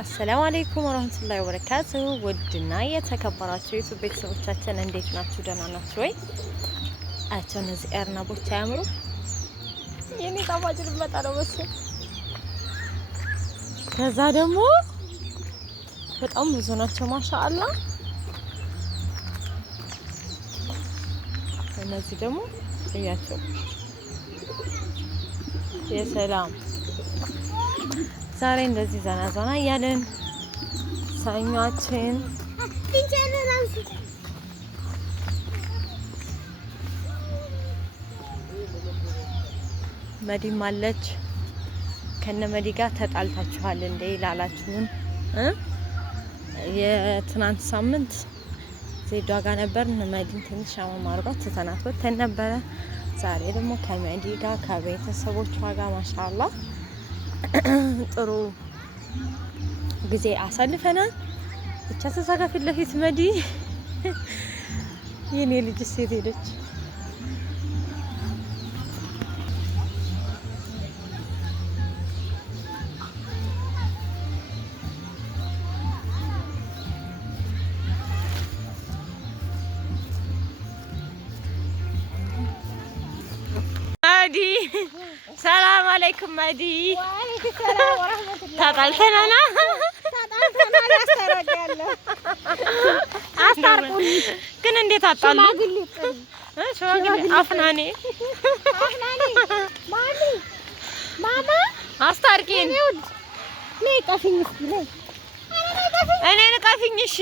አሰላሙ አለይኩም ወራህመቱላሂ ወበረካቱሁ። ውድና የተከበራችሁ የዩቲዩብ ቤተሰቦቻችን እንዴት ናችሁ? ደህና ናችሁ ወይ? አቸው እነዚህ አርናቦች አያምሩ? የኔ ጣፋጭ ልመጣ ነው መሰለኝ። ከዛ ደግሞ በጣም ብዙ ናቸው ማሻአላ። እነዚህ ደግሞ እያቸው የሰላም ዛሬ እንደዚህ ዘና ዘና እያለን ሰኞአችን መዲም አለች። ከነ መዲ ጋር ተጣልታችኋል እንዴ ላላችሁን የትናንት ሳምንት ዜዷ ጋር ነበር። መዲን ትንሽ አማርጓት ትተናት ወተን ነበረ። ዛሬ ደግሞ ከመዲ ጋር ከቤተሰቦቿ ጋር ማሻአላህ ጥሩ ጊዜ አሳልፈናል። ብቻ ተሳካ ፊት ለፊት መዲ የኔ ልጅ ሴት ሄደች። መዲ ሰላም አለይኩም መዲ። ወአለይኩም ሰላም ወራህመቱላህ። ተጣልተናና አስታርቁኝ። ግን እንዴት አጣሉ? ሽማግሌ አፍናኔ ማማ አስታርቂኝ። ነይ ቀፊኝ እስኪ ነይ እኔን ቀፊኝ። እሺ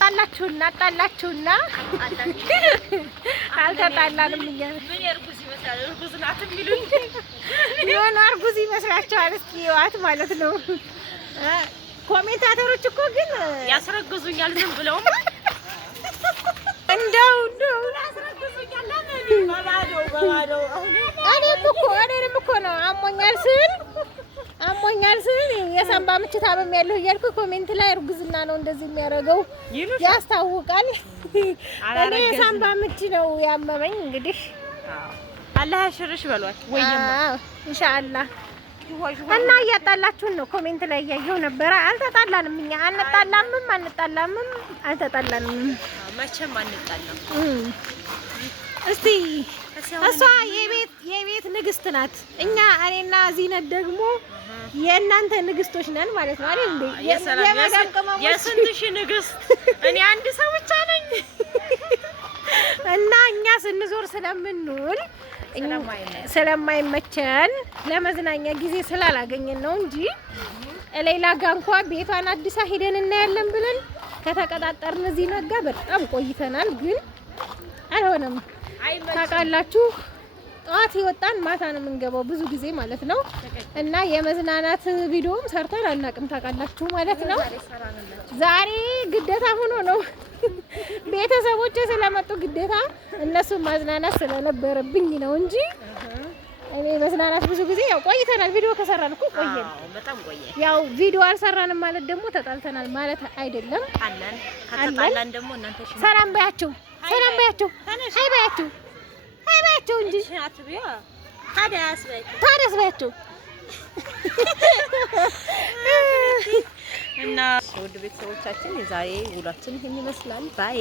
ጣላችሁና አልተጣላንም። እኛ ምን እርጉዝ ይመስላል? እርጉዝ ናት የሚሉኝ የሆነ እርጉዝ ይመስላችኋል? እስኪ ዋት ማለት ነው። ኮሜንታተሮች እኮ ግን ያስረግዙኛል ዝም ብለው እንደው ያስረግዙኛል። በባዶ እኔንም እኮ ነው አሞኛል ስል የሳምባ ምች ታመም ያለው እያልኩ ኮሜንት ላይ እርጉዝና ነው እንደዚህ የሚያደርገው ያስታውቃል። እኔ የሳምባ ምች ነው ያመመኝ። እንግዲህ አላህ ያሽርሽ በሏት ወይማ ኢንሻአላህ። እና እያጣላችሁን ነው ኮሜንት ላይ እያየሁ ነበር። አልተጣላንም፣ እኛ አንጣላምም አልተጣላንም። መቼም አንጣላም። እስቲ እሷ የቤት ንግስት ናት። እኔና ዚነት ደግሞ የእናንተ ንግስቶች ነን ማለት ነው አይደል እንዴ? የመዳም ቅመሞች የስንት ሺህ ንግስት እኔ አንድ ሰው ብቻ ነኝ። እና እኛ ስንዞር ስለምንውል ስለማይመቸን ለመዝናኛ ጊዜ ስላላገኘን ነው እንጂ ሌላ ጋር እንኳን ቤቷን አዲስ ሄደን እናያለን ብለን ከተቀጣጠርን ዚነት ጋር በጣም ቆይተናል። ግን አልሆነም። ታውቃላችሁ ጠዋት ይወጣን ማታ ነው የምንገባው ብዙ ጊዜ ማለት ነው። እና የመዝናናት ቪዲዮም ሰርተን አናውቅም ታውቃላችሁ ማለት ነው። ዛሬ ግዴታ ሆኖ ነው ቤተሰቦቼ ስለመጡ ግዴታ እነሱን ማዝናናት ስለነበረብኝ ነው እንጂ እኔ መዝናናት ብዙ ጊዜ ያው ቆይተናል። ቪዲዮ ከሰራን እኮ ቆየን፣ በጣም ቆየን። ያው ቪዲዮ አልሰራንም ማለት ደግሞ ተጣልተናል ማለት አይደለም። ከተጣላን ደግሞ እናንተ ሰላም በያቸው ሃይ በያቸው እንጂ አትቢያ ታዲያስ በያቸው። እና ውድ ቤተሰቦቻችን የዛሬ ውሏችን ይሄን ይመስላል። ባይ